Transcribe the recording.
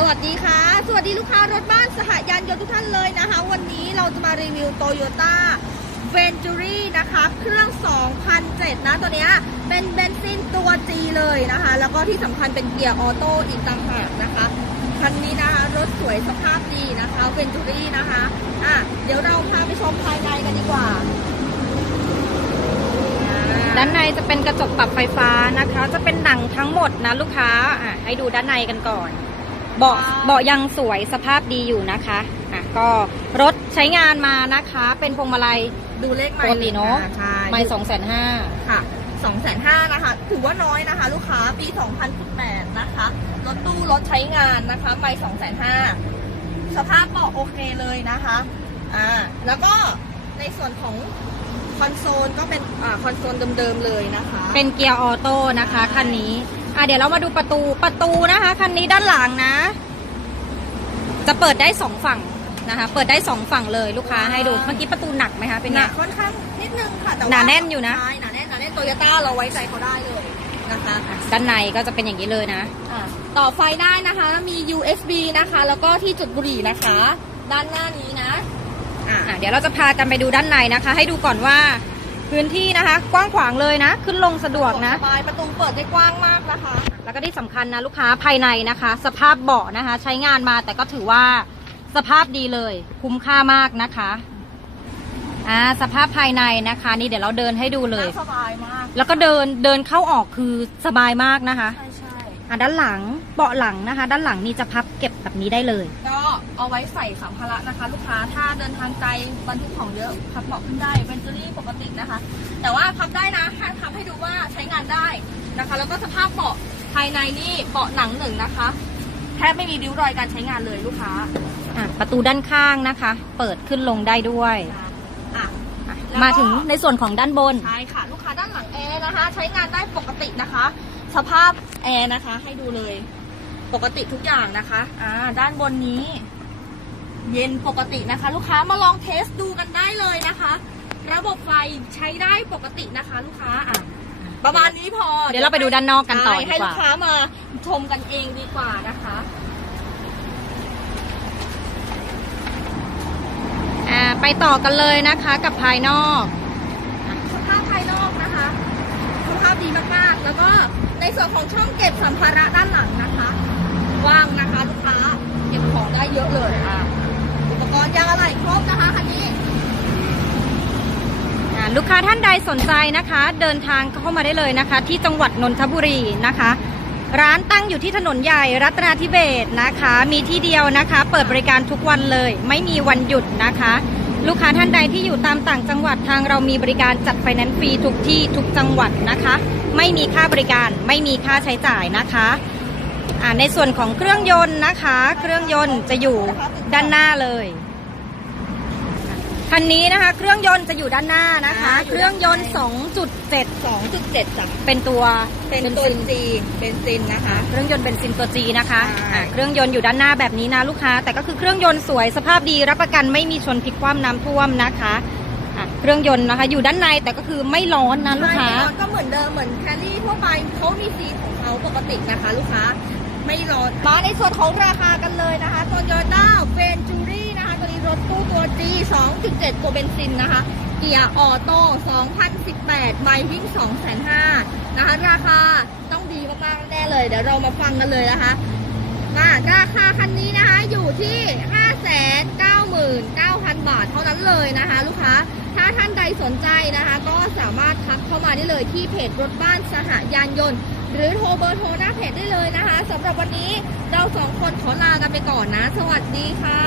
สวัสดีค่ะ สวัสดีลูกค้ารถบ้านสหยานยนต์ทุกท่านเลยนะคะ วันนี้เราจะมารีวิว Toyota Venturi นะคะ เครื่อง 2007 นะ ตัวเนี้ยเป็นเบนซินตัว G เลยนะคะ แล้วก็ที่สำคัญเป็นเกียร์ออโต้อีกต่างหากนะคะ คันนี้นะคะ รถสวยสภาพดีนะคะ Venturi นะคะ อะ เดี๋ยวเราพาไปชมภายในกันดีกว่า ด้านในจะเป็นกระจกปรับไฟฟ้านะคะ จะเป็นหนังทั้งหมดนะลูกค้า อะ ให้ดูด้านในกันก่อน เบาะว้าวเบาะยังสวยสภาพดีอยู่นะคะอะก็รถใช้งานมานะคะ เป็นพวงมาลัยดูเลขใหปม่กติเนาะอ่ใช่ไม่สองแสนห้าค่ะ2 5 0 0 0นะคะ ถือว่าน้อยนะคะ ลูกค้าปี2018นะคะรถตู้รถใช้งานนะคะไม่2 5 0 0 0สภาพเบาะโอเคเลยนะคะอ่าแล้วก็ในส่วนของ คอนโซลก็เป็นอ่าคอนโซลเดิมๆเลยนะคะเป็นเกียร์ออโต้นะคะใช่คันนี้อะเดี๋ยวเรามาดูประตูประตูนะคะคันนี้ด้านหลังนะ จะเปิดได้สองฝั่งนะคะ เปิดได้สองฝั่งเลยลูกค้าให้ดูเมื่อกี้ประตูหนักไหมคะเป็นหไงนาค่อนข้างนิดนึงค่ะแต่ว่าหนาแน่นอยู่นะ ใช่หนาแน่นหนาแน่นโตโยต้าเราไว้ใจเขาได้เลยนะคะด้านในก็จะเป็นอย่างนี้เลยนะ อะต่อไฟได้นะคะมี USB นะคะ แล้วก็ที่จุดบุหรี่นะคะ ด้านหน้านี้นะ อะอะเดี๋ยวเราจะพากันไปดูด้านในนะคะ ให้ดูก่อนว่าพื้นที่นะคะ กว้างขวางเลยนะ ขึ้นลงสะดวกนะ สบายประตูเปิดได้กว้างมากนะคะ แล้วก็ที่สำคัญนะลูกค้าภายในนะคะ สภาพเบาะนะคะ ใช้งานมาแต่ก็ถือว่าสภาพดีเลย คุ้มค่ามากนะคะอ่าสภาพภายในนะคะ นี่เดี๋ยวเราเดินให้ดูเลย นั่งสบายมากแล้วก็เดินเดินเข้าออกคือสบายมากนะคะใช่ใช่อะด้านหลังเบาะหลังนะคะ ด้านหลังนี่จะพับเก็บแบบนี้ได้เลยก็ เอาไว้ใส่สัมภาระนะคะ ลูกค้าถ้าเดินทางไกลบรรทุกของเยอะพับเบาะขึ้นได้เป็นจูรี่ปกตินะคะ แต่ว่าพับได้นะให้พับให้ดูว่าใช้งานได้นะคะ แล้วก็สภาพเบาะภายในนี่เบาะหนังหนึ่งนะคะ แทบไม่มีริ้วรอยการใช้งานเลยลูกค้าอะประตูด้านข้างนะคะ เปิดขึ้นลงได้ด้วยอะอะแล้วก็มาถึงในส่วนของด้านบนใช่ค่ะ ลูกค้าด้านหลังแอร์นะคะ ใช้งานได้ปกตินะคะ สภาพแอร์นะคะ ให้ดูเลย ปกติทุกอย่างนะคะอ่าด้านบนนี้ เย็นปกตินะคะ ลูกค้ามาลองเทสดูกันได้เลยนะคะ ระบบไฟใช้ได้ปกตินะคะ ลูกค้าอะประมาณนี้พอเดี๋ยวเราไปดูด้านนอกกันต่อใช่ดีให้กลูว่ากค้ามาชมกันเองดีกว่านะคะอ่าไปต่อกันเลยนะคะกับภายนอกสภาพภายนอกนะคะสภาพดีมากๆแล้วก็ใน ส่วนของช่องเก็บสัมภาระด้านหลังนะคะ ว่างนะคะลูกค้าเก็บของได้เยอะเลยอะอุปกรณ์ยางอะไหล่ครบนะคะคันนี้อ่ลูกค้าท่านใดสนใจนะคะ เดินทางเข้ามาได้เลยนะคะ ที่จังหวัดนนทบุรีนะคะ ร้านตั้งอยู่ที่ถนนใหญ่รัตนาธิเบศนะคะ มีที่เดียวนะคะ เปิดบริการทุกวันเลย ไม่มีวันหยุดนะคะ ลูกค้าท่านใดที่อยู่ตามต่างจังหวัดทางเรามีบริการจัดไฟแนนซ์ฟรีทุกที่ทุกจังหวัดนะคะ ไม่มีค่าบริการไม่มีค่าใช้จ่ายนะคะในส่วนของเครื่องยนต์นะคะ เครื่องยนต์จะอยู่ด้านหน้าเลย คันนี้นะคะ เครื่องยนต์จะอยู่ด้านหน้านะคะ อ่าอยู่เครื่องยนต์ด้านใน2.7 2.7จ้ะเป็นตัวเป็นบตัวซินจีเบนซินนะคะ เครื่องยนต์เบนซินตัว G นะคะใช่ อ่าเครื่องยนต์อยู่ด้านหน้าแบบนี้นะลูกค้า แต่ก็คือเครื่องยนต์สวยสภาพดีรับประกันไม่มีชนพลิกคว่ำน้ำท่วมนะคะอะเครื่องยนต์นะคะ อยู่ด้านในแต่ก็คือไม่ร้อนนะลูกค้าใช่ก็เหมือนเดิมเหมือนแคลรี่ทั่วไปเขามีซีนของเขาปกตินะคะ ลูกค้า ไม่ร้อนมาในส่วนของราคากันเลยนะคะโตโ2.7 ตัวเบนซินนะคะ เกียร์ออโต้ 2018 ไมล์วิ่ง 2,500นะคะ ราคาต้องดีมากๆแน่เลย เดี๋ยวเรามาฟังกันเลยนะคะมาราคาคันนี้นะคะอยู่ที่ 599,000 บาทเท่านั้นเลยนะคะ ลูกค้า ถ้าท่านใดสนใจนะคะ ก็สามารถทักเข้ามาได้เลยที่เพจรถบ้านสหยานยนต์ หรือโทรเบอร์โทรหน้าเพจได้เลยนะคะสำหรับวันนี้เราสองคนขอลากันไปก่อนนะ สวัสดีค่ะ